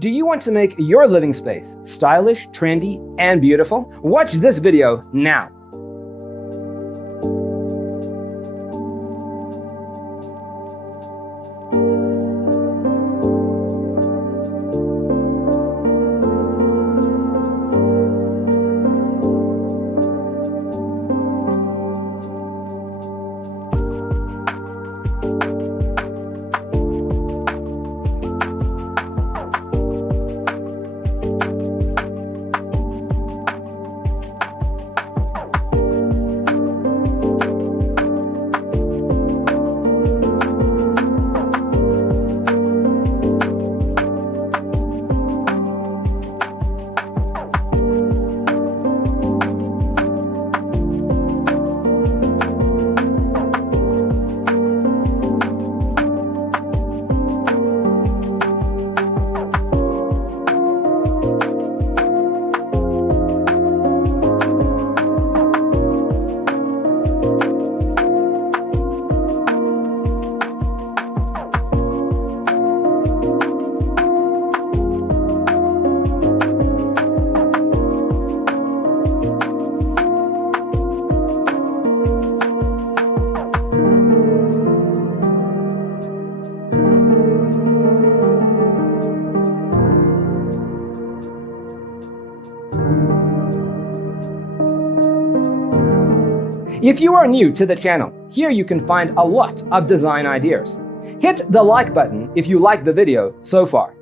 Do you want to make your living space stylish, trendy, and beautiful? Watch this video now. If you are new to the channel, here you can find a lot of design ideas. Hit the like button if you like the video so far.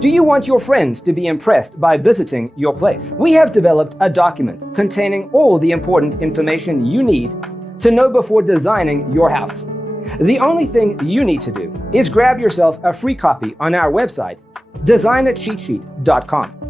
Do you want your friends to be impressed by visiting your place? We have developed a document containing all the important information you need to know before designing your house. The only thing you need to do is grab yourself a free copy on our website, designitcheatsheet.com.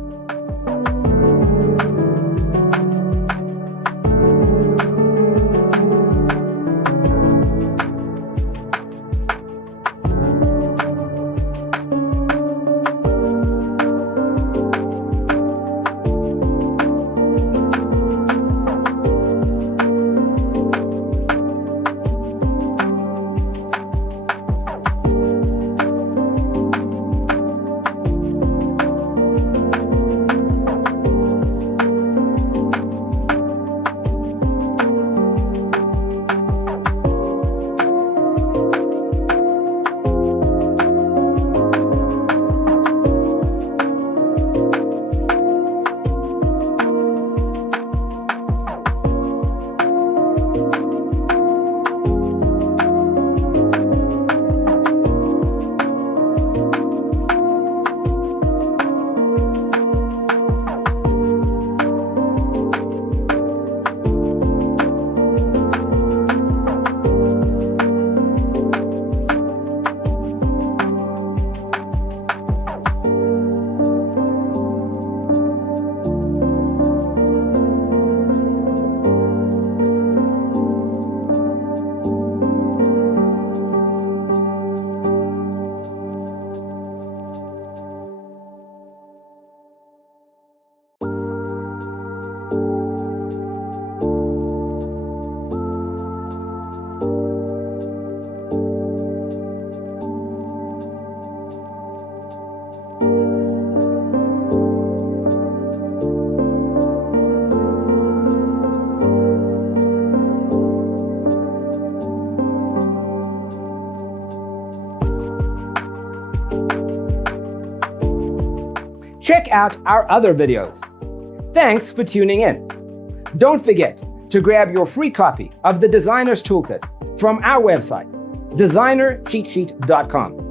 Check out our other videos. Thanks for tuning in. Don't forget to grab your free copy of the Designer's Toolkit from our website, designercheatsheet.com.